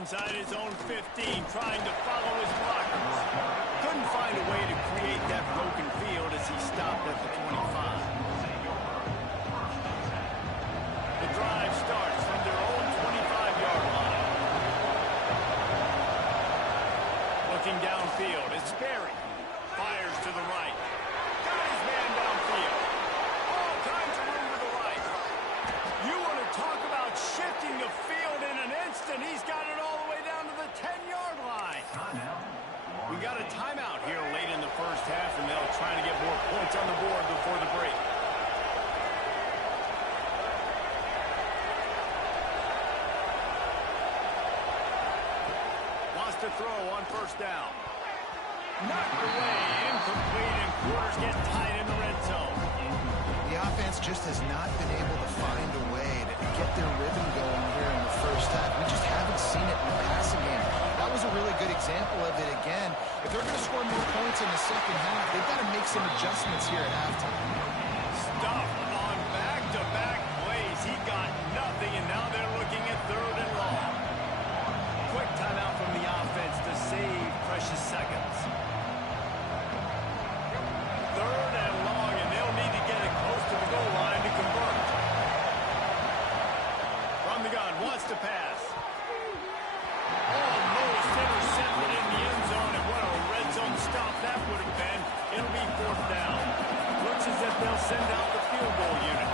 inside his own 15, trying to follow his blockers. Couldn't find a way to create that broken field as he stopped at the 25. The drive starts from their own 25-yard line. Looking downfield, it's Berry. Fires to the right. Got his man downfield. All kinds of room to the right. You want to talk about shifting the field in an instant. He's got it all the way down to the 10-yard line. We got a timeout here late in the first half, and they'll try to get more points on the board before the break. Wants to throw on first down. Knocked away, incomplete, and quarters get tight in the red zone. The offense just has not been able to find a way to get their rhythm going here in the first half. We just haven't seen it in the passing game. That was a really good example of it again. If they're going to score more points in the second half, they've got to make some adjustments here at halftime. Stuffed on back-to-back plays. He got nothing, and now they're looking at 3rd and long. Quick timeout from the offense to save precious seconds. 3rd and long, and they'll need to get it close to the goal line to convert. From the gun, wants to pass. Almost intercepted in the end zone, and what a red zone stop that would have been. It'll be 4th down. Looks as if they'll send out the field goal unit.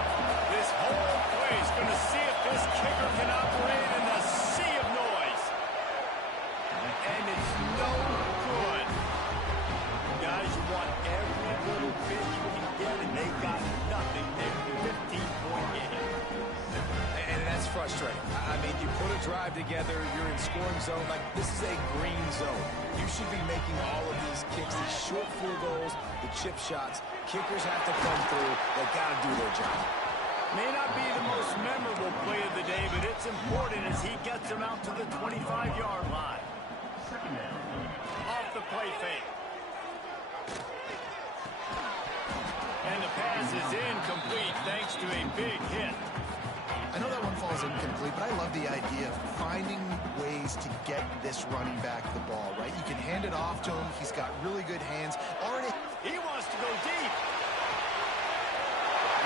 This whole play is going to see if this kicker can operate in the sea of noise. And it's no good. Guys, you want every little bit you can get, and they got nothing. They're 15-point game. And that's frustrating. I mean, you put a drive together, you're in scoring zone. Like, this is a green zone. You should be making all of these kicks, these short field goals, the chip shots. Kickers have to come through. They've got to do their job. May not be the most memorable play of the day, but it's important as he gets them out to the 25-yard line. Off the play fake. And the pass is incomplete thanks to a big hit. I know that one falls incomplete, but I love the idea of finding ways to get this running back the ball, right? You can hand it off to him. He's got really good hands. Already, he wants to go deep.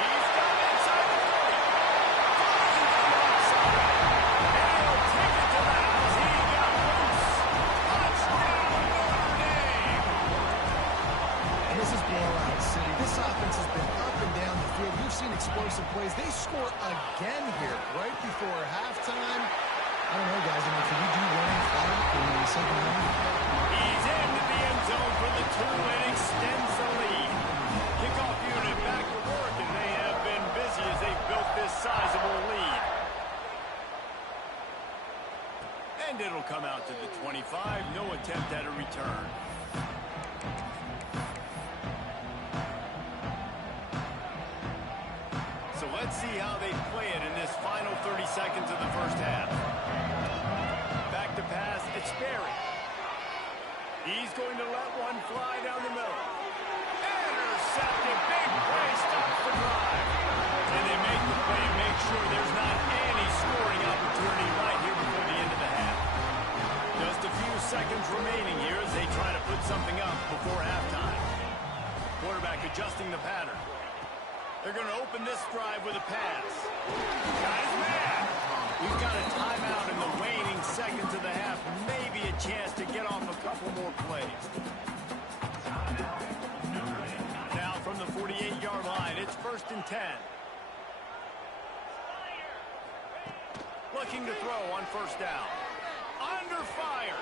He's got inside the 40. And he'll take it to the house. He got loose. Touchdown, Notre Dame. And this is blowout city. This offense has been up and down the field. We've seen explosive plays. They score again here right before halftime. I don't know, guys. I mean, can we do running clock in the second half? He's into the end zone for the 2 and extends the lead. Kickoff unit back to work, and they have been busy as they built this sizable lead. And it'll come out to the 25. No attempt at a return. So let's see how they play it in this final 30 seconds of the first half. Back to pass, it's Berry. He's going to let one fly down the middle. Intercepted, big play, stops the drive. And they make the play and make sure there's not any scoring opportunity right here before the end of the half. Just a few seconds remaining here as they try to put something up before halftime. Quarterback adjusting the pattern. They're going to open this drive with a pass. Guys, man! We've got a timeout in the waning seconds of the half. Maybe a chance to get off a couple more plays. Now from the 48-yard line, it's 1st and 10. Looking to throw on first down. Under fire.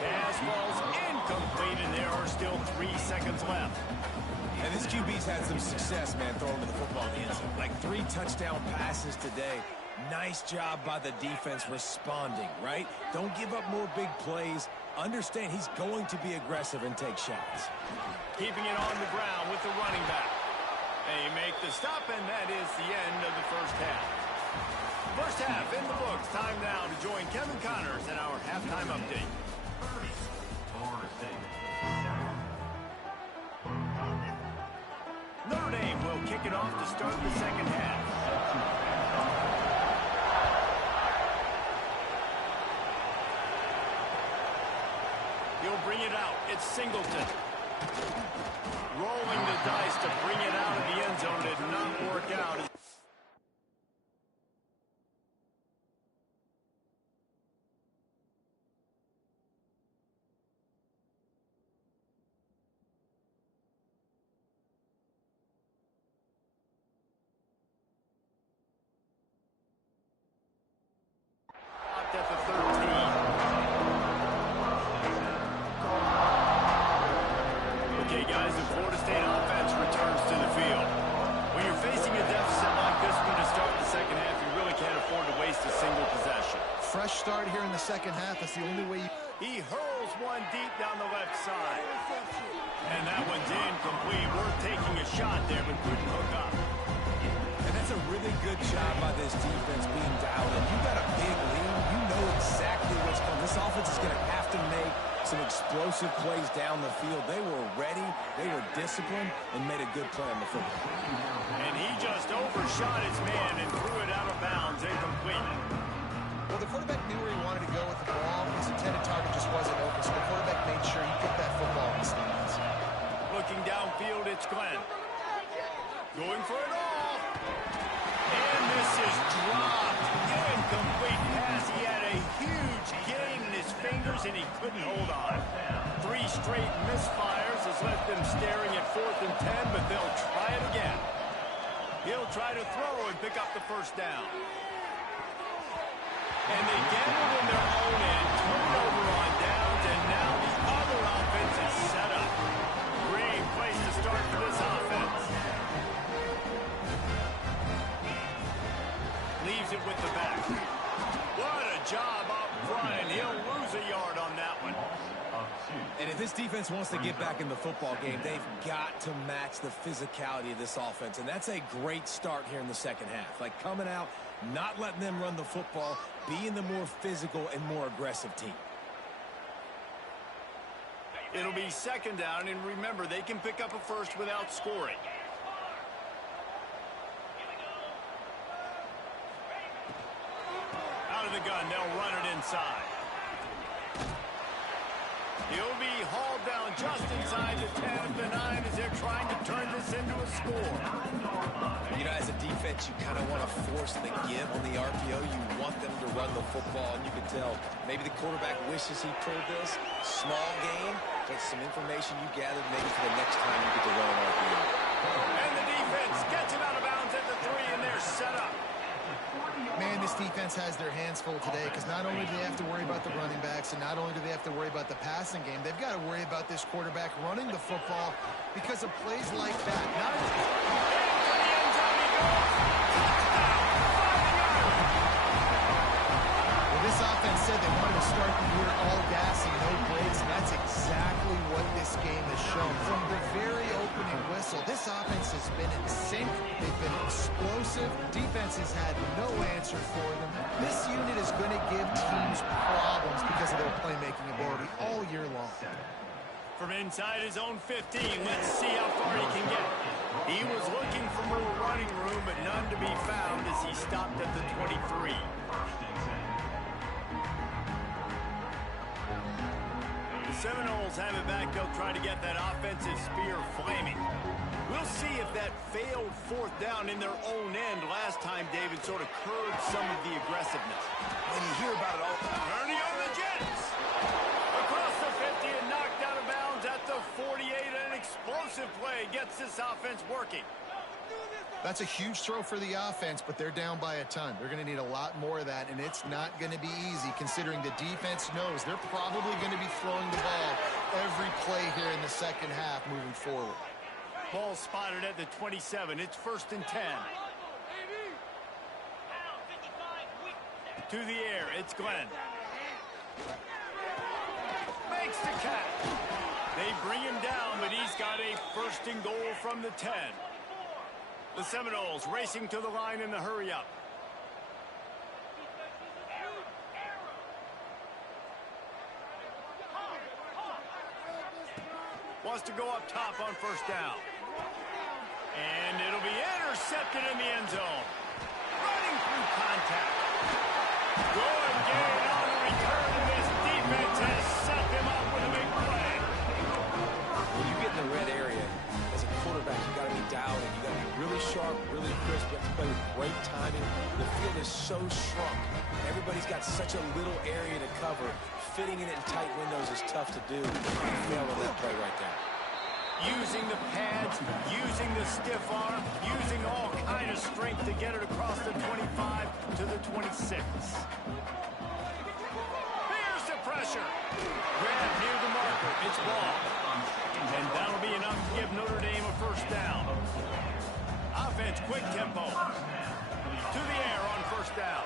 Pass falls incomplete, and there are still 3 seconds left. And this QB's had some success, man, throwing to the football in the end zone. Like 3 touchdown passes today. Nice job by the defense responding, right? Don't give up more big plays. Understand he's going to be aggressive and take shots. Keeping it on the ground with the running back. They make the stop, and that is the end of the first half. First half in the books. Time now to join Kevin Connors in our halftime update. Notre Dame will kick it off to start the second half. He'll bring it out. It's Singleton. Rolling the dice to bring it out of the end zone did not work out. At the 13. Okay, guys, the Florida State offense returns to the field. When you're facing a deficit like this one to start the second half, you really can't afford to waste a single possession. Fresh start here in the second half. That's the only way you... He hurls one deep down the left side. And that one's incomplete. Worth taking a shot there, but couldn't hook up. And that's a really good job by this defense being dialed in. You got a big lead. You know exactly what's coming. This offense is going to have to make some explosive plays down the field. They were ready, they were disciplined, and made a good play on the football. And he just overshot his man and threw it out of bounds, incomplete. Well, the quarterback knew where he wanted to go with the ball. His intended target just wasn't open, so the quarterback made sure he put that football in his hands. Looking downfield, it's Glenn. Going for it all. And this is dropped. Incomplete pass. He had a huge gain in his fingers, and he couldn't hold on. 3 straight misfires has left them staring at 4th and 10, but they'll try it again. He'll try to throw and pick up the first down. And they gambled in their own end, turnover on downs, and now the other offense is set up. Great place to start for this offense. Leaves it with the back. What a job up front, and he'll lose a yard on that one. And if this defense wants to get back in the football game, they've got to match the physicality of this offense. And that's a great start here in the second half. Like coming out, not letting them run the football, being the more physical and more aggressive team. It'll be second down, and remember, they can pick up a first without scoring. Out of the gun, they'll run it inside. He'll be hauled down just inside the 10 of the 9 as they're trying to turn this into a score. You know, as a defense, you kind of want to force the give on the RPO. You want them to run the football, and you can tell maybe the quarterback wishes he pulled this. Small game, but some information you gathered maybe for the next time you get to run an RPO. And the defense gets him out of bounds at the 3, and they're set up. Man, this defense has their hands full today because not only do they have to worry about the running backs and not only do they have to worry about the passing game, they've got to worry about this quarterback running the football because of plays like that. Not well, this offense said they wanted to start the year all gas and no breaks, and that's exactly what this game has shown. From the very opening whistle, this offense has been in sync. They've been explosive. Defense has had no answer for them. This unit is going to give teams problems because of their playmaking ability all year long. From inside his own 15, let's see how far he can get. He was looking for more running room, but none to be found as he stopped at the 23. The Seminoles have it back. They'll try to get that offensive spear flaming. We'll see if that failed 4th down in their own end last time, David, sort of curbed some of the aggressiveness. When you hear about it all, Ernie on the Jets. Across the 50 and knocked out of bounds at the 48. An explosive play gets this offense working. That's a huge throw for the offense, but they're down by a ton. They're going to need a lot more of that, and it's not going to be easy considering the defense knows they're probably going to be throwing the ball every play here in the second half moving forward. Ball spotted at the 27. It's 1st and 10. To the air, it's Glenn. Makes the catch. They bring him down, but he's got a 1st and goal from the 10. The Seminoles racing to the line in the hurry-up. Wants to go up top on 1st down. And it'll be intercepted in the end zone. Running through contact. Good gain on the return. This defense has set them up with a big so shrunk. Everybody's got such a little area to cover. Fitting it in tight windows is tough to do. Fail on that play right there. Using the pads, using the stiff arm, using all kind of strength to get it across the 25 to the 26. Here's the pressure. Grab near the marker. It's ball. And that'll be enough to give Notre Dame a first down. Offense, quick tempo. To the air on first down.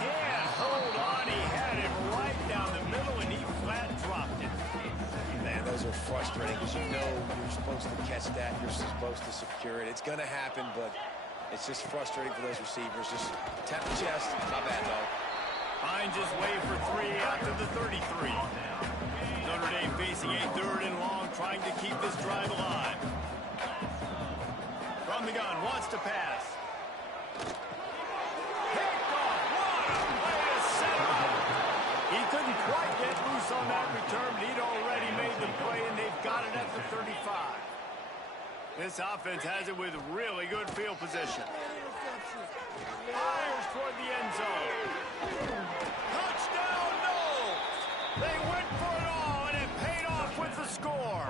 Can't hold on. He had it right down the middle, and he flat dropped it. Man, those are frustrating because you know you're supposed to catch that. You're supposed to secure it. It's going to happen, but it's just frustrating for those receivers. Just tap the chest. Not bad, dog. Finds his way for 3 after the 33. Notre Dame facing a 3rd and long, trying to keep this drive alive. From the gun, wants to pass. Picked off. What a way to set up. He couldn't quite get loose on that return, but he'd already made the play, and they've got it at the 35. This offense has it with really good field position. Fires toward the end zone. Touchdown, no! They went for it all, and it paid off with the score.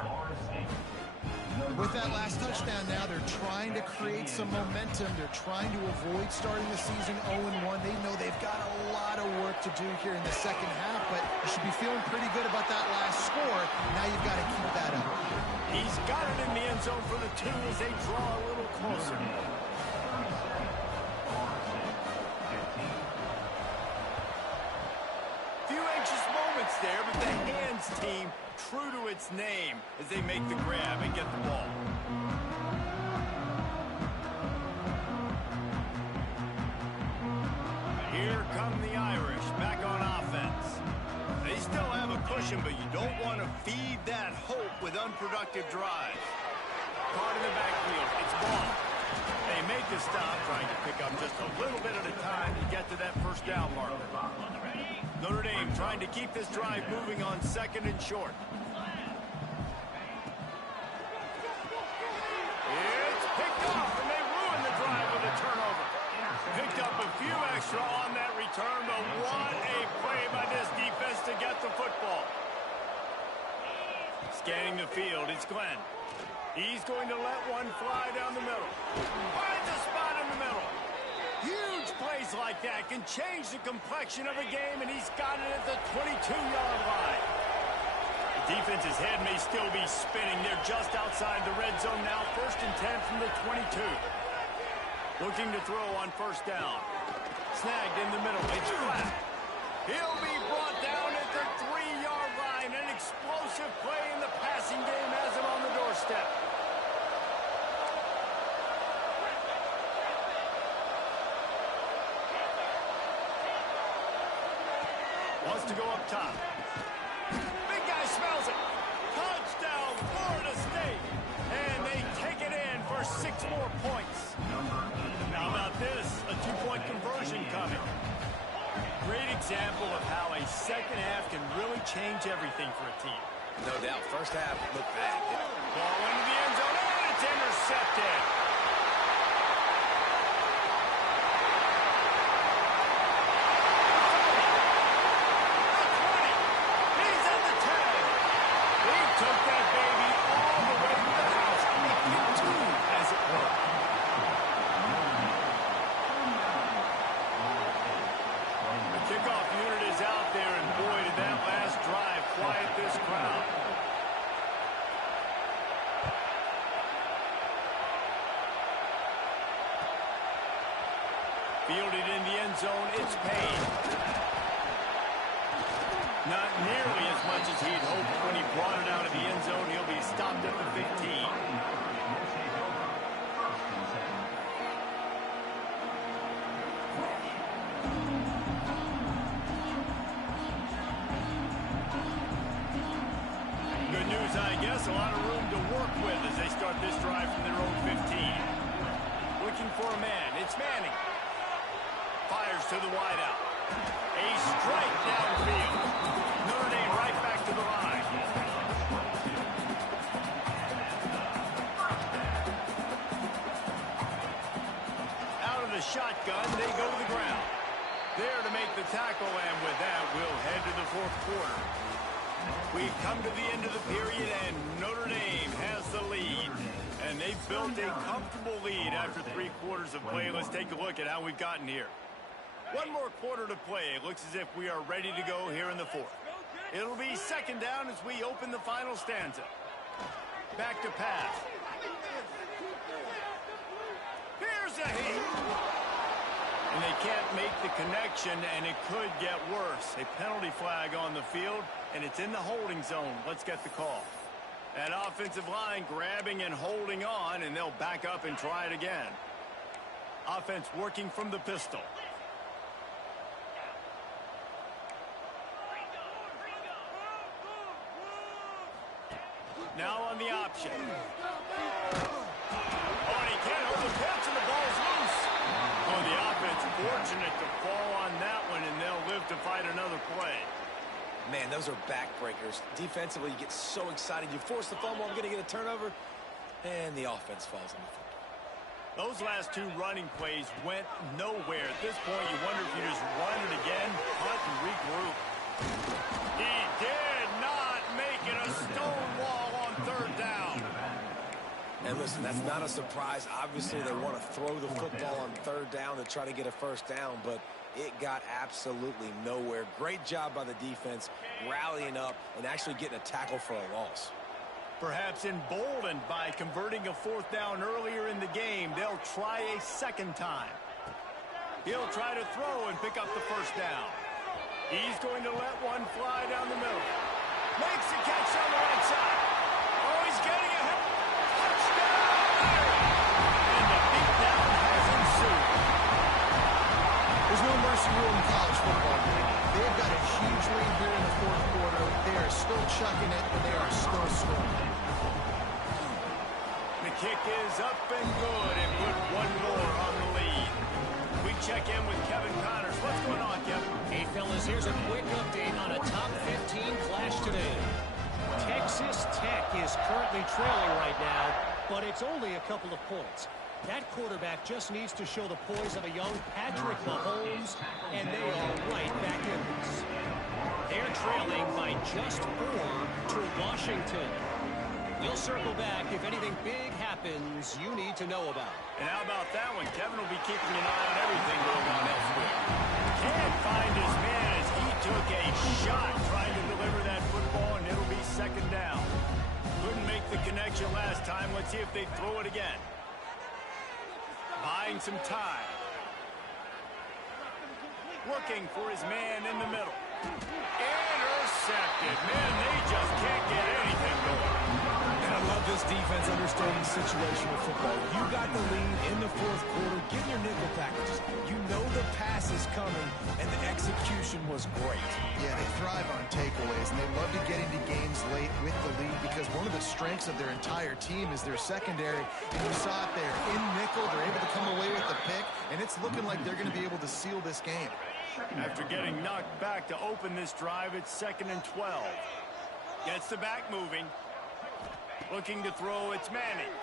With that last touchdown now, they're trying to create some momentum. They're trying to avoid starting the season 0-1. They know they've got a lot of work to do here in the second half, but you should be feeling pretty good about that last score. Now you've got to keep that up. He's got it in the end zone for the 2 as they draw a little closer. Few anxious moments there, but the hands team true to its name as they make the grab and get the ball. Here come the Irish back on offense. They still have a cushion, but you don't want to feed that hope with unproductive drives. Caught in the backfield. It's ball. They make the stop, trying to pick up just a little bit at a time to get to that first down marker. Notre Dame trying to keep this drive moving on 2nd and short. It's picked off, and they ruin the drive with a turnover. Picked up a few extra on that return, but what a play by this defense to get the football. Scanning the field, it's Glenn. He's going to let one fly down the middle. Finds a spot in the middle. Huge plays like that can change the complexion of a game, and he's got it at the 22-yard line. The defense's head may still be spinning. They're just outside the red zone now. 1st and 10 from the 22. Looking to throw on first down. Snagged in the middle. It's flat. He'll be brought down at the 3-yard line. An explosive play in the passing game has him on the doorstep. Wants to go up top. Big guy smells it. Touchdown, Florida State. And they take it in for 6 more points. How about this? A 2-point conversion coming. Great example of how a second half can really change everything for a team. No doubt. First half looked bad. Ball into the end zone, and it's intercepted. He's at the 10. He took that baby all the way to the house. Two, as it were. The kickoff unit is out there, and boy, did that last drive quiet this crowd. Fielded in the end zone, it's Payne. Not nearly as much as he'd hoped when he brought it out of the end zone. He'll be stopped at the 15. Good news, I guess. A lot of room to work with as they start this drive from their own 15. Looking for a man. It's Manning. Fires to the wideout. A strike downfield. Notre Dame right back to the line. Out of the shotgun, they go to the ground. fourth quarter. We've come to the end of the period, and Notre Dame has the lead. And they've built a comfortable lead after 3 quarters of play. Let's take a look at how we've gotten here. 1 more quarter to play. It looks as if we are ready to go here in the fourth. It'll be second down as we open the final stanza. Back to pass. Here's a hit. And they can't make the connection, and it could get worse. A penalty flag on the field, and it's in the holding zone. Let's get the call. That offensive line grabbing and holding on, and they'll back up and try it again. Offense working from the pistol. Now on the option. Oh, and he can't hold the pitch, and the ball's loose. Oh, the offense fortunate to fall on that one, and they'll live to fight another play. Man, those are backbreakers. Defensively, you get so excited. You force the fumble, I'm going to get a turnover, and the offense falls on the football. Those last 2 running plays went nowhere. At this point, you wonder if you just run it again, punt, and regroup. He did not make it a stone wall on 3rd down. And listen, that's not a surprise. Obviously, they want to throw the football on 3rd down to try to get a first down, but it got absolutely nowhere. Great job by the defense rallying up and actually getting a tackle for a loss. Perhaps emboldened by converting a 4th down earlier in the game, they'll try a 2nd time. He'll try to throw and pick up the first down. He's going to let one fly down the middle. Makes the catch on the right side. Oh, he's getting ahead. Touchdown! And the beatdown has ensued. There's no mercy rule in college football. They've got a huge lead here in the 4th quarter. They are still chucking it, and they are still scoring. The kick is up and good, and put 1 more on the lead. We check in with Kevin Connors. What's going on, Kevin? Hey, fellas, here's a quick update on a top 15 clash today. Texas Tech is currently trailing right now, but it's only a couple of points. That quarterback just needs to show the poise of a young Patrick Mahomes, and they are right back in this. They're trailing by just 4 to Washington. We'll circle back if anything big happens you need to know about. And how about that one? Kevin will be keeping an eye on everything going on elsewhere. Can't find his man as he took a shot trying to deliver that football, and it'll be 2nd down. Couldn't make the connection last time. Let's see if they throw it again. Buying some time. Looking for his man in the middle. Intercepted. Man, they just can't get anything going. And I love this defense understanding situational football. You got the lead in the 4th quarter. Get your nickel packages. You know the pass is coming, and the execution was great. Yeah, they thrive on takeaways, and they love to get into games late with the lead because one of the strengths of their entire team is their secondary. And you saw it there. In nickel, they're able to come away with the pick, and it's looking like they're going to be able to seal this game. After getting knocked back to open this drive, it's 2nd and 12. Gets the back moving. Looking to throw, it's Manning.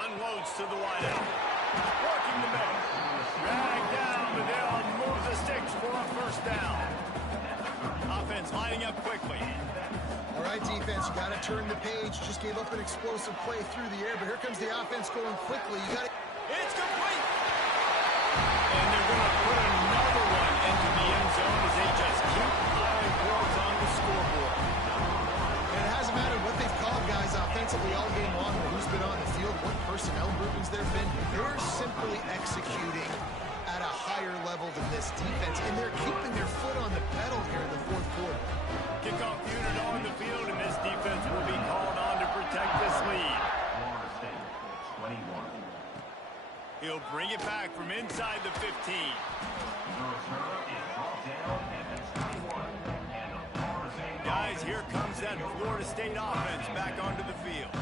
Unloads to the wideout. Working the middle. Dragged down, but they'll move the sticks for a first down. Offense lining up quickly. All right, defense, you got to turn the page. Just gave up an explosive play through the air, but here comes the offense going quickly. You got to... It's complete. And they're going to put another one into the end zone as they just keep piling points on the scoreboard. And it hasn't mattered what they've called guys offensively all game long, or who's been on the field, what personnel groupings there have been. They're simply executing at a higher level than this defense, and they're keeping their foot on the pedal here in the 4th quarter. Kickoff unit on the field, and this defense will be called on to protect this lead. He'll bring it back from inside the 15. Guys, here comes that Florida State offense back onto the field.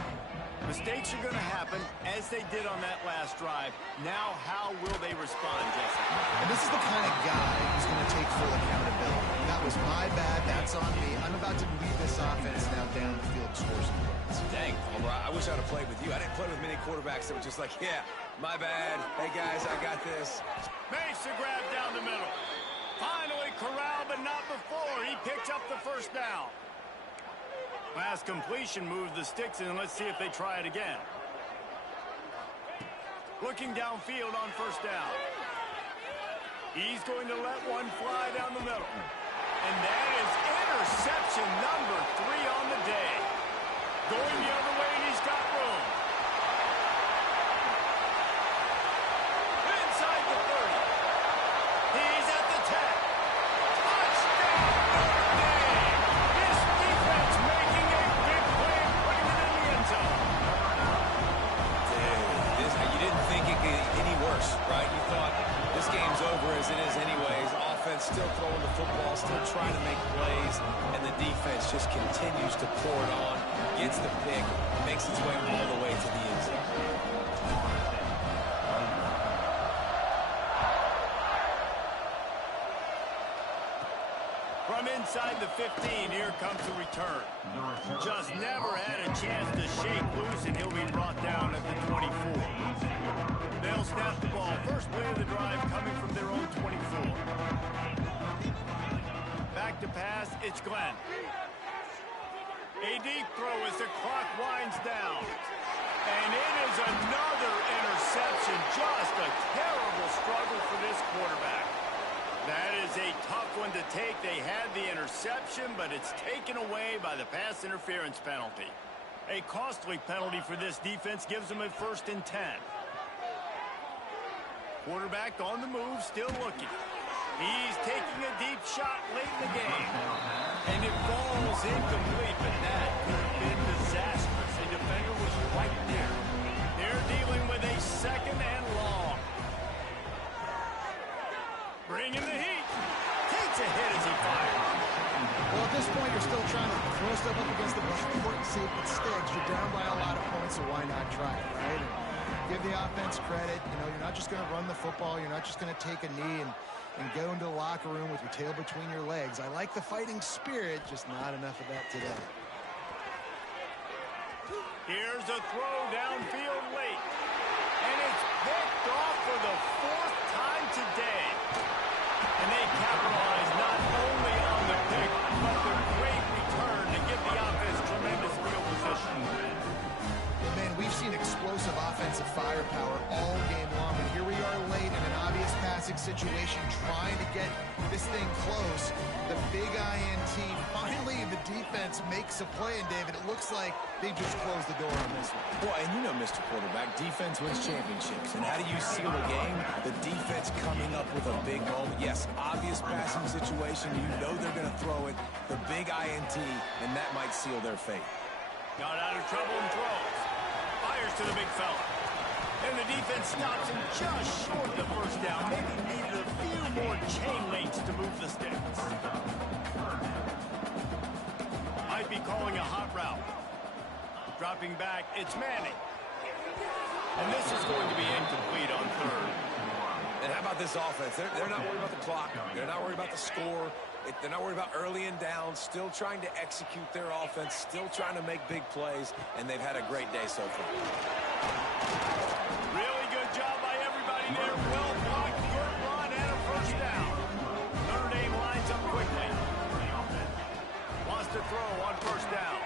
Mistakes are going to happen, as they did on that last drive. Now, how will they respond, Jesse? And this is the kind of guy who's going to take full accountability. That was my bad. That's on me. I'm about to lead this offense now down the field and score some points. Dang, I wish I'd have played with you. I didn't play with many quarterbacks that were just like, yeah, my bad. Hey, guys, I got this. Makes the grab down the middle. Finally corralled, but not before. He picks up the first down. Last completion moved the sticks in. Let's see if they try it again. Looking downfield on first down. He's going to let one fly down the middle. And that is interception number 3 on the day. Going the other way, and he's got room. Inside the 30. He's at the 10. Touchdown, Notre Dame. This defense making a big play and putting it in the end zone. You didn't think it could get any worse, right? You thought this game's over as it is anyways. Offense still throwing the football, still trying to make plays, and the defense just continues to pour it on, gets the pick, makes its way all the way to the end zone. From inside the 15, here comes the return. Just never had a chance to shake loose, and he'll be brought down at the 24. They'll snap the ball. First play of the drive coming from their own 24. Back to pass, it's Glenn. A deep throw as the clock winds down. And it is another interception. Just a terrible struggle for this quarterback. That is a tough one to take. They had the interception, but it's taken away by the pass interference penalty. A costly penalty for this defense gives them a 1st and 10. Quarterback on the move, still looking. He's taking a deep shot late in the game. And it falls incomplete, but that could have been disastrous. A defender was right there. They're dealing with a 2nd and long. Bringing the heat. Takes a hit as he fires. Well, at this point, you're still trying to throw stuff up against the board and see if it sticks. You're down by a lot of points, so why not try it, right? And give the offense credit. You know, you're not just going to run the football. You're not just going to take a knee and go into the locker room with your tail between your legs. I like the fighting spirit, just not enough of that today. Here's a throw downfield late. And it's picked off for the 4th time today. And they capitalize not only on the pick, but the great return to give the offense tremendous field position. Man, we've seen explosive offensive firepower all game long, but here we are late in an obvious passing situation, trying to get this thing close. The big INT, finally the defense makes a play, and David, it looks like they just closed the door on this one. Well, and you know, Mr. Quarterback, defense wins championships. And how do you seal a game? The defense coming up with a big moment. Yes, obvious passing situation. You know they're going to throw it. The big INT, and that might seal their fate. Got out of trouble and throws. Fires to the big fella. And the defense stops him just short of the first down. Maybe needed a few more chain links to move the sticks. Might be calling a hot route. Dropping back, it's Manning. And this is going to be incomplete on 3rd. And how about this offense? They're not worried about the clock. They're not worried about the score. They're not worried about early and down. Still trying to execute their offense. Still trying to make big plays. And they've had a great day so far. Really good job by everybody there. Well blocked, good run, and a first down. Notre Dame lines up quickly. Wants to throw on first down.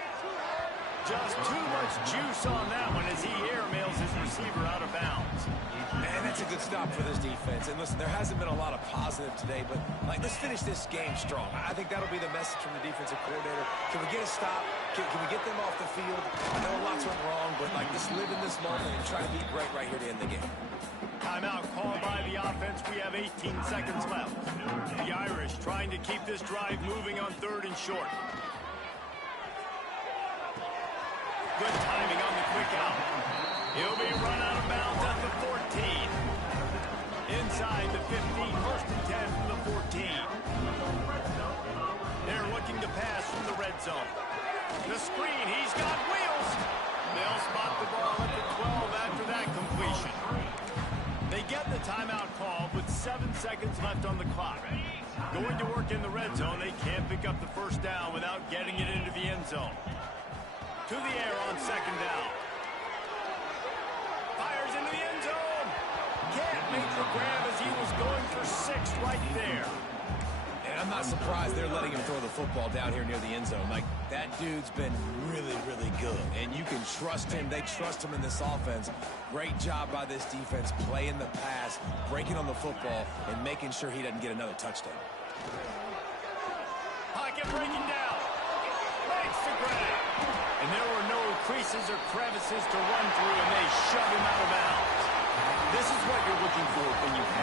Just too much juice on that one as he airmails his receiver out of bounds. Man, that's a good stop for this defense. And listen, there hasn't been a lot of positive today, but let's finish this game strong. I think that'll be the message from the defensive coordinator. Can we get a stop? Can we get them off the field? I know lots went wrong, but just live in this moment and try to be great right here to end the game. Timeout called by the offense. We have 18 seconds left. The Irish trying to keep this drive moving on 3rd and short. Good timing on the quick out. He'll be run out of bounds at the 14. Inside the 15, 1st and 10 from the 14. They're looking to pass from the red zone. The screen, he's got wheels. They'll spot the ball at the 12 after that completion. They get the timeout call with 7 seconds left on the clock. Going to work in the red zone, they can't pick up the first down without getting it into the end zone. To the air on 2nd down. Fires into the end zone. Can't make the grab as he was going for 6 right there. not surprised they're letting him throw the football down here near the end zone. Like, that dude's been really, really good. And you can trust him. They trust him in this offense. Great job by this defense, playing the pass, breaking on the football, and making sure he doesn't get another touchdown. Pocket breaking down. Makes the grab. And there were no creases or crevices to run through, and they shove him out of bounds. This is what you're looking for when you have